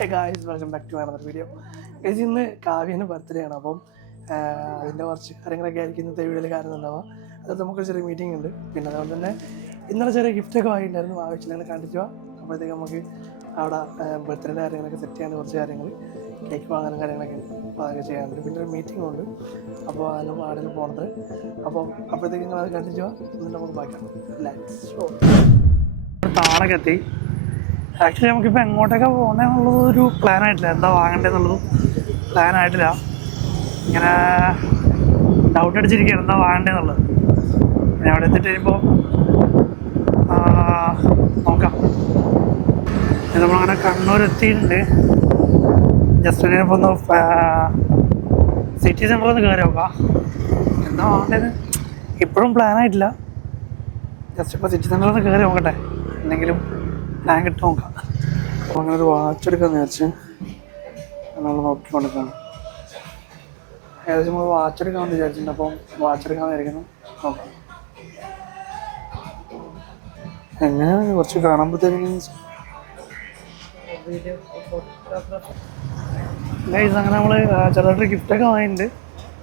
Hey guys, welcome back to another video. Guys, ഇന്ന് കാവ്യൻ്റെ birthday ആണ്. അപ്പം അതിൻ്റെ കുറച്ച് കാര്യങ്ങളൊക്കെ ആയിരിക്കും ഇന്നത്തെ വീഡിയോയിൽ കാണുന്നുണ്ടാവുക. അത് നമുക്ക് ചെറിയ മീറ്റിംഗ് ഉണ്ട്. പിന്നെ അതുപോലെ തന്നെ ഇന്നലെ ചെറിയ ഗിഫ്റ്റൊക്കെ വാങ്ങിയിട്ടുണ്ടായിരുന്നു. ആവശ്യം നിങ്ങൾ കണ്ടിട്ട് പോവാം. അപ്പോഴത്തേക്ക് നമുക്ക് അവിടെ ബർത്ത്ഡേയുടെ കാര്യങ്ങളൊക്കെ സെറ്റ് ചെയ്യാൻ കുറച്ച് കാര്യങ്ങൾ, കേക്ക് വാങ്ങാനും കാര്യങ്ങളൊക്കെ ഉണ്ട്. അപ്പോൾ അതൊക്കെ ചെയ്യാനുണ്ട്. പിന്നെ ഒരു മീറ്റിംഗ് ഉണ്ട്. അപ്പോൾ അതിന് പാടിൽ പോകണത്. അപ്പം അപ്പോഴത്തേക്ക് നിങ്ങൾ അത് കണ്ടിട്ട് പോവാം. എന്നിട്ട് നമുക്ക് ബാക്കിയാണ് താണൊക്കെ എത്തി. ആക്ച്വലി നമുക്കിപ്പോൾ എങ്ങോട്ടൊക്കെ പോകുന്നതെന്നുള്ളത് ഒരു പ്ലാനായിട്ടില്ല. എന്താ വാങ്ങേണ്ടതെന്നുള്ളത് പ്ലാനായിട്ടില്ല. ഇങ്ങനെ ഡൗട്ട് അടിച്ചിരിക്കുകയാണ് എന്താ വാങ്ങേണ്ടതെന്നുള്ളത്. പിന്നെ അവിടെ എത്തിയിട്ട് കഴിയുമ്പോൾ നോക്കാം. നമ്മളങ്ങനെ കണ്ണൂർ എത്തിയിട്ടുണ്ട്. ജസ്റ്റ് ഇപ്പോൾ ഒന്ന് സിറ്റി സെൻ്ററിൽ ഒന്ന് കയറി നോക്കാം എന്താ വാങ്ങേണ്ടത്. ഇപ്പോഴും പ്ലാനായിട്ടില്ല. ജസ്റ്റ് ഇപ്പോൾ സിറ്റി സെൻ്ററിൽ ഒന്ന് കയറി നോക്കട്ടെ, എന്തെങ്കിലും പ്ലാൻ കിട്ടും നോക്കാം. അപ്പോൾ അങ്ങനെ ഒരു വാച്ച് എടുക്കാമെന്ന് വിചാരിച്ച് നമ്മൾ നോക്കിക്കൊണ്ടിരിക്കുകയാണ്. ഏകദേശം നമ്മൾ വാച്ച് എടുക്കാമെന്ന് വിചാരിച്ചിട്ടുണ്ട്. അപ്പം വാച്ച് എടുക്കാമെന്ന് വിചാരിക്കുന്നു. നോക്കാം എങ്ങനെയാണ് കുറച്ച് കാണുമ്പോഴത്തേക്കും ഗൈസ്. അങ്ങനെ നമ്മൾ ചെറുതായിട്ട് ഗിഫ്റ്റൊക്കെ വാങ്ങിയിട്ടുണ്ട്.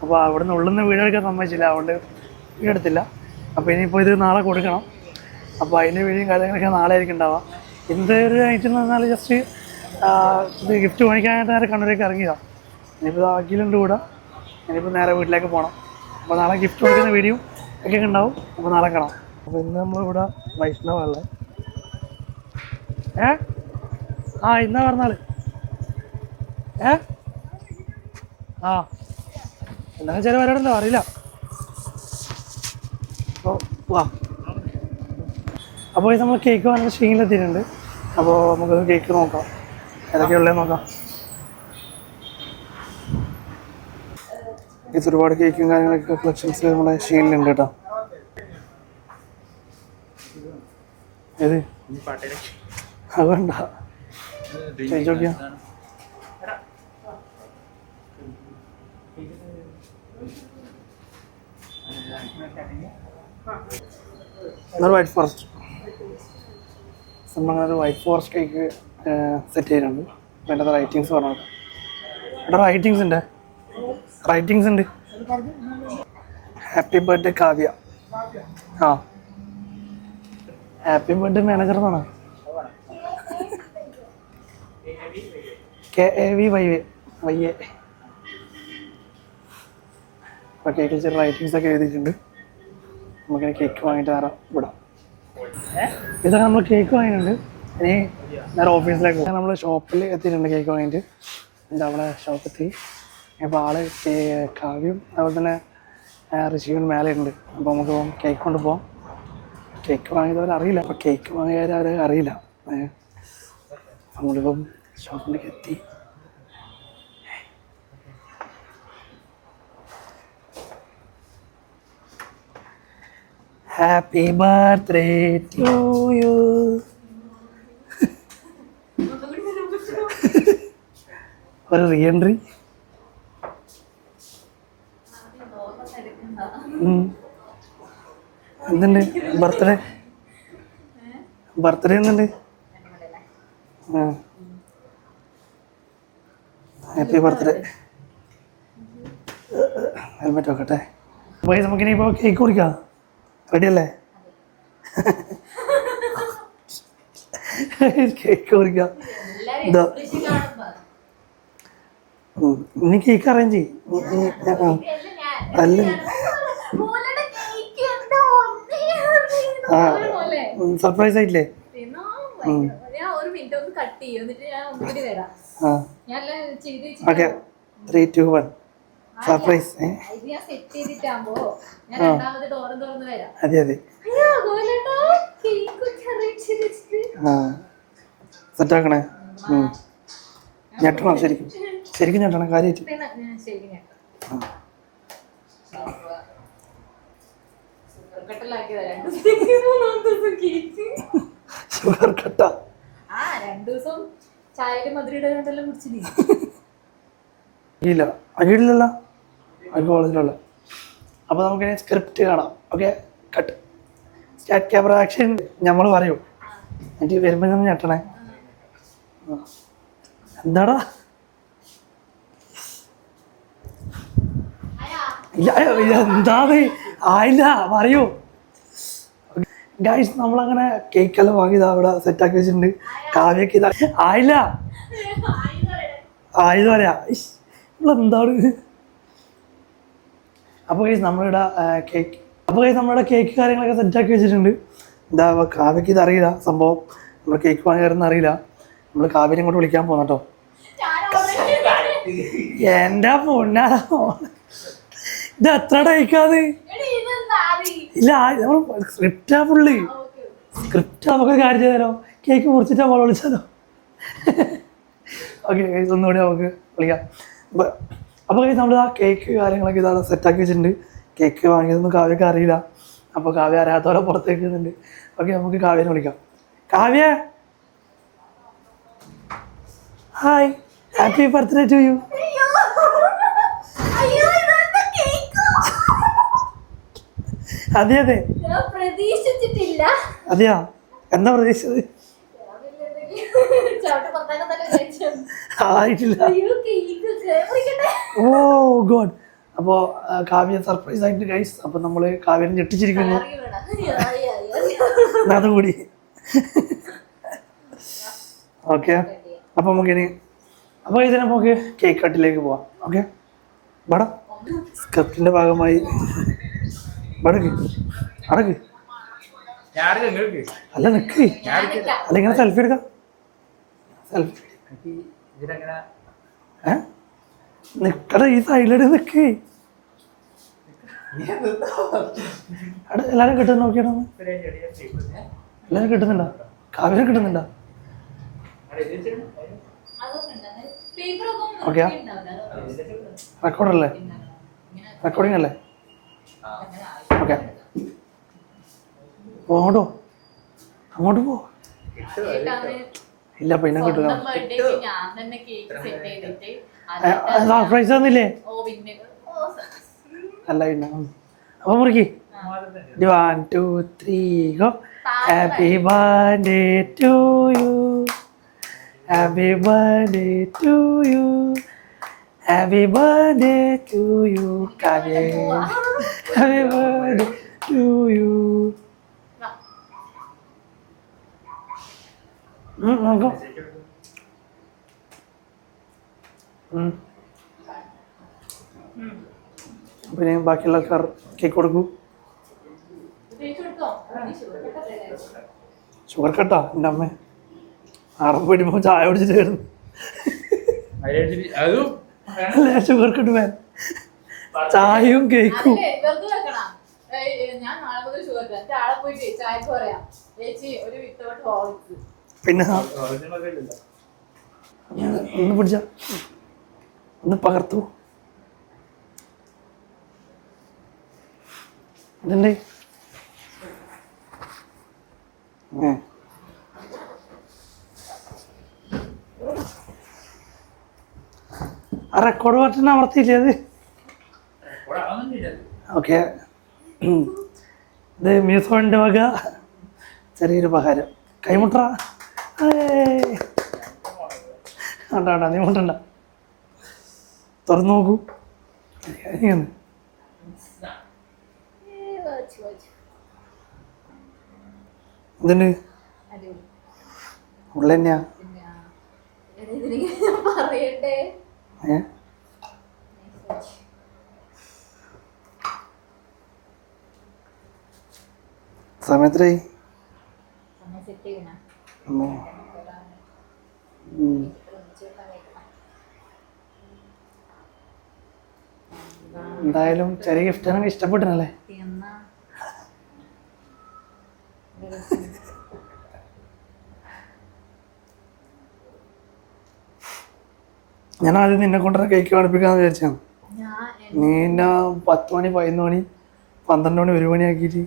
അപ്പോൾ അവിടെ നിന്ന് ഉള്ളിൽ നിന്ന് വീഡിയോ എടുക്കാൻ സമ്മതിച്ചില്ല, അതുകൊണ്ട് വീഡിയോ എടുത്തില്ല. അപ്പോൾ ഇനിയിപ്പോൾ ഇത് നാളെ കൊടുക്കണം. അപ്പോൾ അതിൻ്റെ വീഡിയോയും കാര്യങ്ങളൊക്കെ നാളെ ആയിരിക്കും ഉണ്ടാവുക. എന്തൊരു ഐറ്റം എന്ന് പറഞ്ഞാൽ ജസ്റ്റ് ഇത് ഗിഫ്റ്റ് മേടിക്കാനായിട്ട് നേരെ കണ്ണൂരേക്ക് ഇറങ്ങിയതാണ്. ഇനിയിപ്പോൾ ആക്കിയിലുണ്ട് കൂടെ. ഇനിയിപ്പോൾ നേരെ വീട്ടിലേക്ക് പോകണം. അപ്പോൾ നാളെ ഗിഫ്റ്റ് കൊടുക്കുന്ന വീഡിയോ ഒക്കെ ഉണ്ടാവും. അപ്പോൾ നാളെ കാണാം. അപ്പോൾ ഇന്ന് നമ്മളിവിടെ വൈഷ്ണവല്ലേ ഇന്നാ പറഞ്ഞാൽ എന്താണെന്ന് വെച്ചാൽ വരാടല്ലോ അറിയില്ല. അപ്പോൾ വാ. അപ്പോൾ ഇത് നമ്മൾ കേക്ക് വാങ്ങുന്ന ഷീനിലെത്തിയിട്ടുണ്ട്. അപ്പോൾ നമുക്കത് കേക്ക് നോക്കാം, ഏതൊക്കെയുള്ളത് നോക്കാം. ഇത് ഒരുപാട് കേക്കും കാര്യങ്ങളൊക്കെ കളക്ഷൻസ് നമ്മുടെ ഷീനിലുണ്ട് കേട്ടോ. ഏത് അതുകൊണ്ട ചോദിച്ചു നോക്കിയാ. എന്നൊരു വൈറ്റ് ഫോറസ്റ്റ് നമ്മളൊരു വൈറ്റ് ഫോറസ്റ്റ് കേക്ക് സെറ്റ് ചെയ്തിട്ടുണ്ട്. അപ്പോൾ എൻ്റെ റൈറ്റിങ്സ് പറഞ്ഞത് ഇവിടെ റൈറ്റിങ്സ് ഉണ്ട്. Happy birthday Kavya. Happy birthday manager എന്നാണ്. KAVYA. അപ്പോൾ കേക്കിൽ ചെറിയ റൈറ്റിങ്സ് ഒക്കെ എഴുതിയിട്ടുണ്ട്. നമുക്കിനി കേക്ക് വാങ്ങിയിട്ട് നേരം വിടാം. ഇതൊക്കെ നമ്മൾ കേക്ക് വാങ്ങിയിട്ടുണ്ട്. ഇനി നേരെ ഓഫീസിലേക്ക് പോകും. നമ്മൾ ഷോപ്പിൽ എത്തിയിട്ടുണ്ട് കേക്ക് വാങ്ങിയിട്ട്. എൻ്റെ അവിടെ ഷോപ്പെത്തി. അപ്പോൾ ആള് കാവ്യം അതുപോലെ തന്നെ ഋഷിയും മേലെ ഉണ്ട്. അപ്പോൾ നമുക്ക് കേക്ക് കൊണ്ട് പോകാം. കേക്ക് വാങ്ങിയതവർ അറിയില്ല. അപ്പോൾ കേക്ക് വാങ്ങിയവർ അവർ അറിയില്ല. നമ്മളിപ്പം ഷോപ്പിലേക്ക് എത്തി. Happy birthday to you. ഒരു റീ എൻട്രി. എന്തുണ്ട് ബർത്ത്ഡേ എന്തുണ്ട്? Happy birthday. ഹെൽമെറ്റ് വെക്കട്ടെ. പോയി നമുക്കിനി ഇപ്പോൾ കേക്ക് കുടിക്കാം. റെഡിയല്ലേ? കേക്ക് കുടിക്കാം. ഇതാ ഇനി കേക്ക് അറേഞ്ച് ചെയ്യും. അല്ല സർപ്രൈസ് ആയില്ലേ? Okay 3, 2, 1 surprise. അതെ സെറ്റാക്കണേ. ഞെട്ടണം. ശരിക്കും ഞെട്ടണം കാര്യമായിട്ട്. ഷുഗർ കട്ട ഇല്ല അടിയില്ലല്ലോ അത് കോളേജിലുള്ള. അപ്പോൾ നമുക്കിനി സ്ക്രിപ്റ്റ് കാണാം. Okay, cut. Start camera action. നമ്മൾ പറയൂ എന്നിട്ട് വരുമ്പോൾ ഞെട്ടണേ. എന്താടാ ഇല്ല എന്താത് ആയില്ല പറയൂ ഗൈസ്. നമ്മളങ്ങനെ കേക്കെല്ലാം വാങ്ങിയതാ അവിടെ സെറ്റാക്കി വെച്ചിട്ടുണ്ട്. കാവ്യൊക്കെ ഇതാ ആയില്ല ആയത് പറയാ എന്താണ്. അപ്പോൾ ഗൈസ് നമ്മളിവിടെ കേക്ക് കാര്യങ്ങളൊക്കെ സെറ്റാക്കി വെച്ചിട്ടുണ്ട്. എന്താ കാവ്യക്ക് ഇത് അറിയില്ല സംഭവം, നമ്മൾ കേക്ക് വാങ്ങിയായിരുന്നു അറിയില്ല. നമ്മൾ കാവ്യനെ ഇങ്ങോട്ട് വിളിക്കാൻ പോകുന്ന കേട്ടോ. എൻ്റെ പൊന്നാ ഇത് എത്ര ടൈക്കാത് ഇല്ല നമ്മൾ സ്ക്രിപ്റ്റാ ഫുള്ള് സ്ക്രിപ്റ്റ്. നമുക്ക് കാര്യം ചെയ്താലോ, കേക്ക് മുറിച്ചിട്ട് നമ്മൾ വിളിച്ചാലോ. ഓക്കെ ഒന്നുകൂടി നമുക്ക് വിളിക്കാം. അപ്പോൾ നമ്മൾ ആ കേക്ക് കാര്യങ്ങളൊക്കെ ഇതാണ് സെറ്റാക്കി വെച്ചിട്ടുണ്ട്. കേക്ക് വാങ്ങിയതൊന്നും കാവ്യക്ക് അറിയില്ല. അപ്പോൾ കാവ്യ അറിയാത്തവരെ പുറത്തേക്ക് വരുന്നുണ്ട്. ഓക്കെ നമുക്ക് കാവ്യനെ വിളിക്കാം. Kavya hi, happy birthday to you. അതെ അതെ അതെയാ, എന്താ പ്രതീക്ഷിച്ചത്? ആയിട്ടില്ല. Oh god. അപ്പോൾ കാവ്യ സർപ്രൈസ് ആയിട്ട് ഗൈസ്. അപ്പം നമ്മൾ കാവ്യനെ ഞെട്ടിച്ചിരിക്കുന്നു. അതുകൂടി ഓക്കെ. അപ്പം നമുക്കിനി ഇതിനെ നമുക്ക് കേക്ക് കട്ടിലേക്ക് പോവാം. ഓക്കെ ബട സ്ക്രിപ്റ്റിൻ്റെ ഭാഗമായി ബടക്ക് അടക്ക് അല്ല നിക്ക് അല്ല ഇങ്ങനെ സെൽഫി എടുക്കാം. സെൽഫി നിക്കട ഈ സൈഡിലെടുത്ത് നിക്ക്. എല്ലാരും കിട്ടുന്ന നോക്കിയാണോ? എല്ലാരും കിട്ടുന്നുണ്ടോ? കാവ്യനെ കിട്ടുന്നുണ്ടോ? ഓക്കെ റെക്കോർഡല്ലേ? റെക്കോർഡിംഗ് അല്ലേ? ഓക്കെ അങ്ങോട്ടോ അങ്ങോട്ട് പോ. ഇല്ല പിന്നെ കിട്ടുക സർപ്രൈസ് തന്നില്ലേ? അല്ല പിന്നെ അപ്പൊ മുറുക്കി 1 2 3 go. Happy birthday to you, happy birthday to you, happy birthday to you Kavya, happy birthday to you. നോക്കൂ പിന്നെ ബാക്കിയുള്ള ആൾക്കാർ കേക്ക് കൊടുക്കൂ. ഷുഗർ കട്ടാ എൻ്റെ അമ്മ ആടെ പോയിട്ട് ചായ കുടിച്ചിട്ട് വരുന്നു. അല്ലേ ഷുഗർ കട്ട് വേൻ ചായയും കേക്കും. പിന്നെ ഒന്ന് പിടിച്ച ഒന്ന് പകർത്തു. ഇതല്ലേ ആ റെക്കോർഡ് ബട്ടൺ അമർത്തിയില്ലേ അത്? ഓക്കെ ഇത് മ്യൂസിക്കിൻ്റെ വക ചെറിയൊരു ഉപഹാരം. കൈമുട്ട വേണ്ട നീ മുട്ടണ്ട, തുറന്നു നോക്കൂ. ഇതുണ്ട് ഉള്ള തന്നെയാ. സമയത്തായി എന്തായാലും ചെറിയ ഗിഫ്റ്റ് ഇഷ്ടപ്പെട്ടിനല്ലേ? ഞാൻ ആദ്യം നിന്നെ കൊണ്ടുവരാൻ കേക്ക് കാണിപ്പിക്കാന്ന് വിചാരിച്ചാണ്. നീ എന്നെ 10 മണി 11 മണി 12 മണി 1 മണി ആക്കിയിട്ട്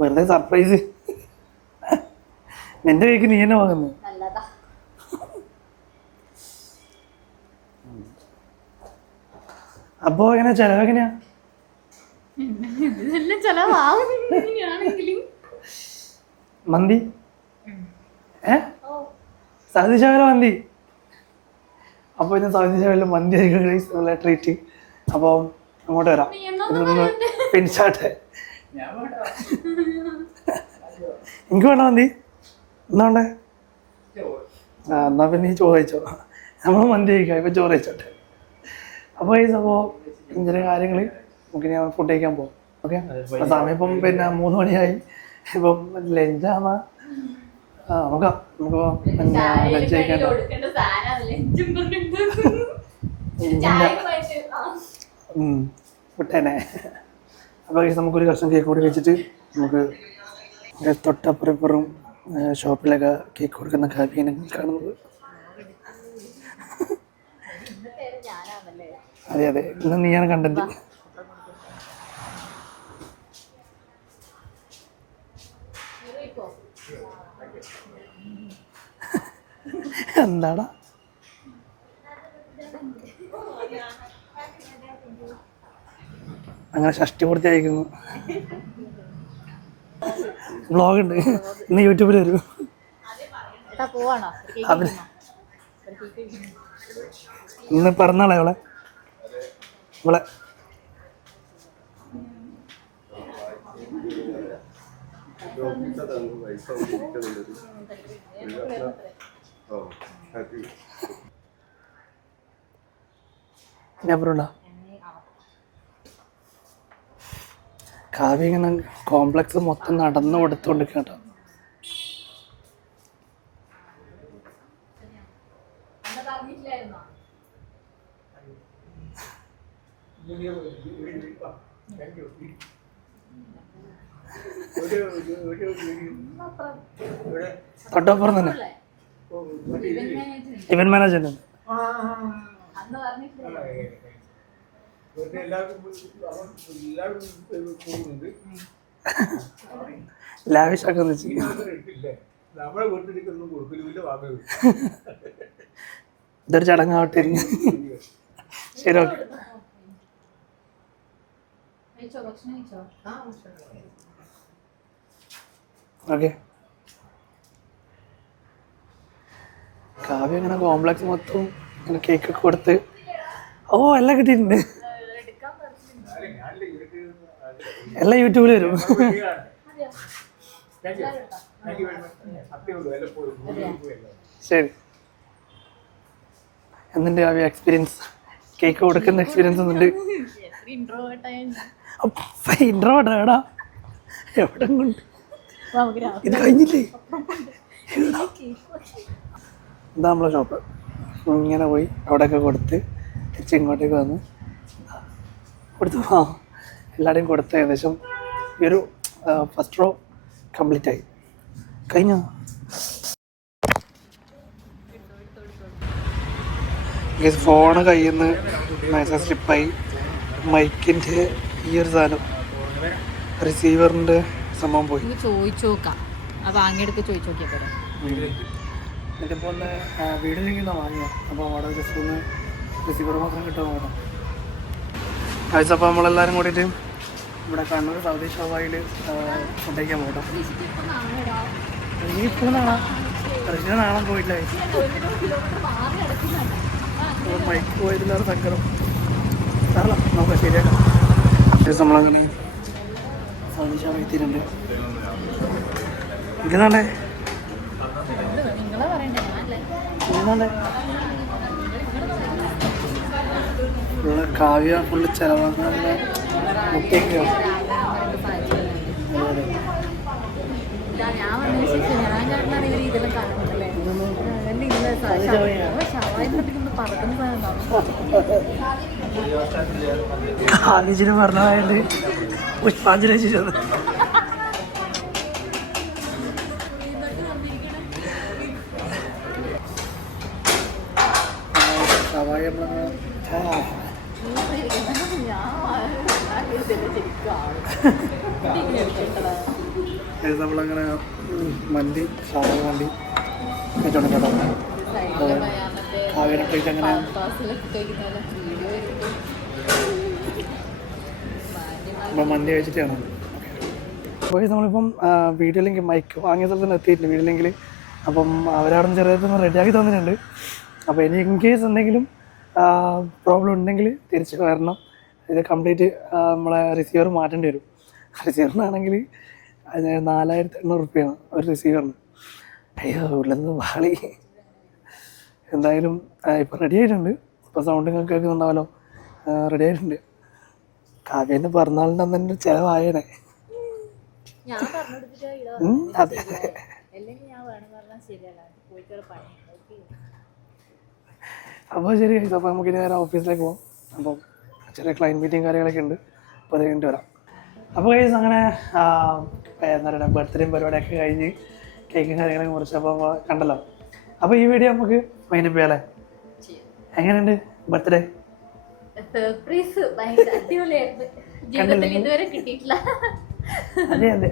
വെറുതെ സർപ്രൈസ്. നിന്റെ കേക്ക് നീ തന്നെ വാങ്ങുന്നു. അപ്പോ എങ്ങനെ ചെലവെങ്ങനെയാ? മന്തി സൗദി ഷാവിലെ മന്തി. അപ്പോൾ ഇന്ന് സൗദി ഷാവിലെ മന്തി ആയിരിക്കും നല്ല ട്രീറ്റ്. അപ്പോൾ അങ്ങോട്ട് വരാം. ഇതൊന്ന് പിൻചാട്ടെ. എനിക്ക് വേണ്ട മന്തി. എന്നാ വേണ്ടേ? എന്നാൽ പിന്നെ ഈ ചോറ് കഴിച്ചോ. നമ്മൾ മന്തി കഴിക്കാം, ഇപ്പം ചോറ് കഴിച്ചോട്ടെ. അപ്പോൾ ഈ സംഭവം ഇങ്ങനെ കാര്യങ്ങൾ നമുക്ക് ഞാൻ ഫുഡ് കഴിക്കാൻ പോകും. ഓക്കെ, സമയം ഇപ്പം പിന്നെ 3 മണിയായി. ഇപ്പം ലഞ്ചാണ്. നോക്കാം, നമുക്ക് പിന്നെ ലഞ്ച് കഴിക്കണ്ട. വിട്ടേനെ. അപ്പോൾ നമുക്കൊരു കഷ്ണം കേക്ക് കൂടി വെച്ചിട്ട് നമുക്ക് തൊട്ടപ്പുറപ്പുറം ഷോപ്പിലൊക്കെ കേക്ക് കൊടുക്കുന്ന കാര്യം കാണുന്നത്. അതെ അതെ, ഇന്ന് നീയാണ് കണ്ടന്റ്. എന്താടാ അങ്ങനെ ഷഷ്ടി പൂർത്തി അയക്കുന്നു. വ്ളോഗ് ഉണ്ട്, ഇന്ന് യൂട്യൂബിൽ വരും. ഇന്ന് പിറന്നാളെ അവളെ ഇവിടെ അപ്പുറമുണ്ടോ കാവ്യ ഇങ്ങനെ കോംപ്ലക്സ് മൊത്തം നടന്നു കൊടുത്തോണ്ട് കേട്ടോ. തൊട്ടപ്പുറം തന്നെ ഇവന്റ് മാനേജ്മെന്റ്. ലാവിഷാക്കാന്ന് വെച്ച് ഇതൊരു ചടങ്ങാവട്ടെ. ശരി, ഓക്കെ. ഓക്കെ, കാവ്യ ഇങ്ങനെ കോംപ്ലക്സ് മൊത്തം ഇങ്ങനെ കേക്കൊക്കെ കൊടുത്ത് എല്ലാം കിട്ടിയിട്ടുണ്ട്. എല്ലാം യൂട്യൂബിൽ വരും. ശരി, എന്തുണ്ട് കാവ്യ എക്സ്പീരിയൻസ്? കേക്ക് കൊടുക്കുന്ന എക്സ്പീരിയൻസ് ഒന്നുണ്ട്? ഇൻട്രോവേർട്ടാ എവിടെ കൊണ്ട് ഇത് കഴിഞ്ഞില്ലേ? ഇതാ നമ്മളെ ഷോപ്പ്. ഇങ്ങനെ പോയി അവിടെയൊക്കെ കൊടുത്ത് തിരിച്ച് ഇങ്ങോട്ടേക്ക് വന്ന് കൊടുത്തു. എല്ലാവരുടെയും കൊടുത്ത് ഏകദേശം ഈ ഒരു ഫസ്റ്റ് റോ കംപ്ലീറ്റ് ആയി. കഴിഞ്ഞോ? ഫോണ് കയ്യിൽ നിന്ന് നൈസാ സ്ലിപ്പായി. മൈക്കിൻ്റെ ഈ ഒരു സാധനം റിസീവറിൻ്റെ സംഭവം പോയി. ഇതിപ്പോൾ ഒന്ന് വീടിലേക്ക് വാങ്ങിയ അപ്പോൾ അവിടെ ജസ്റ്റ് ഒന്ന് റിസീവർ മാത്രം കിട്ടാൻ നോക്കാം. അപ്പോൾ നമ്മളെല്ലാവരും കൂടിയിട്ട് ഇവിടെ കണ്ണൂർ സൗദി ഷവായിൽ ഫുഡ് കഴിക്കാൻ പോകട്ടോ. ഇപ്പോൾ നാളെ പ്രശ്നം നാളെ പോയിട്ടില്ല. മൈക്ക് പോയതിലാണ് സങ്കടം. സാറല്ല നോക്കാം, ശരിയാക്കാം. നമ്മളങ്ങനെ സൗദി ഷവാ എത്തിയിട്ടുണ്ട്. ഇതാണ്ടേ ഫുള്ള് കാവ്യ ഫുള്ള് ചിലവാക്കുന്ന മുട്ടയൊക്കെയാണ്. കാലേജിന് പറഞ്ഞാല് പുഷ്പാഞ്ജലി ചെയ്തത്. നമ്മളങ്ങനെ മന്തി സാധാരണ മന്തി കഴിച്ചോണ്ട് കേട്ടോ. കാവ്യനൊക്കെ അങ്ങനെ നമ്മൾ മന്തി കഴിച്ചിട്ടാണ്. അപ്പോൾ നമ്മളിപ്പം വീഡിയോ ലിങ്ക് മൈക്ക് വാങ്ങിയ സ്ഥലത്ത് എത്തിയിട്ടില്ല. വീഡിയോ ലിങ്കിൽ അപ്പം അവരവിടെ നിന്ന് ചെറുതായിട്ടൊന്ന് റെഡിയാക്കി തന്നിട്ടുണ്ട്. അപ്പോൾ ഇനി ഇൻ കേസ് എന്തെങ്കിലും പ്രോബ്ലം ഉണ്ടെങ്കിൽ തിരിച്ച് വരണം. ഇത് കംപ്ലീറ്റ് നമ്മളെ റിസീവർ മാറ്റേണ്ടി വരും. റിസീവറിനാണെങ്കിൽ 4800 റുപ്യാണ് ഒരു റിസീവറിന്. അയ്യോ ഉള്ളത് വാളി. എന്തായാലും ഇപ്പം റെഡി ആയിട്ടുണ്ട്. ഇപ്പോൾ സൗണ്ട് നിങ്ങൾക്ക് കേൾക്കുന്നുണ്ടാവല്ലോ, റെഡി ആയിട്ടുണ്ട്. കാവ്യൻ്റെ പിറന്നാളിൻ്റെ അന്ന് തന്നെ ചിലവായനെ. അതെ അപ്പോൾ ശരി. അപ്പോൾ നമുക്ക് ഇനി നേരെ ഓഫീസിലേക്ക് പോകാം. അപ്പം ചെറിയ ക്ലയൻറ്റ് മീറ്റിംഗ് കാര്യങ്ങളൊക്കെ ഉണ്ട്. അപ്പോൾ അത് കഴിഞ്ഞിട്ട് വരാം. അപ്പോൾ കേസ് അങ്ങനെ എന്താ പറയുക, ബർത്ത്ഡേയും പരിപാടിയൊക്കെ കഴിഞ്ഞ് കേക്കും കാര്യങ്ങളൊക്കെ മുറിച്ച് അപ്പോൾ കണ്ടല്ലോ. അപ്പോൾ ഈ വീഡിയോ നമുക്ക് മൈൻഡപ്പ് ചെയ്യാം അല്ലേ? എങ്ങനെയുണ്ട് ബർത്ത്ഡേ? അതെ അതെ.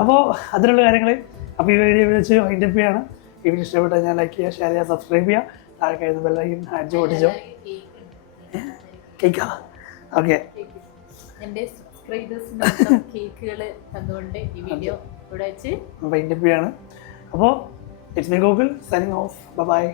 അപ്പോൾ അതിലുള്ള കാര്യങ്ങൾ. അപ്പോൾ ഈ വീഡിയോ വെച്ച് മൈൻഡപ്പ് ചെയ്യാണ്. ഈ വീഡിയോ ഇഷ്ടപ്പെട്ടാൽ ഞാൻ ലൈക്ക് ചെയ്യുക, ഷെയർ ചെയ്യുക, സബ്സ്ക്രൈബ് ചെയ്യുക. താഴെ കഴിയുന്ന ബെല്ലൈക്കൻ അടിച്ച് പൊട്ടിച്ചോ. കേക്കാ ഓക്കെ. മൈൻഡപ്പ് ചെയ്യാണ്. അപ്പോൾ it's me Gokul signing off. By.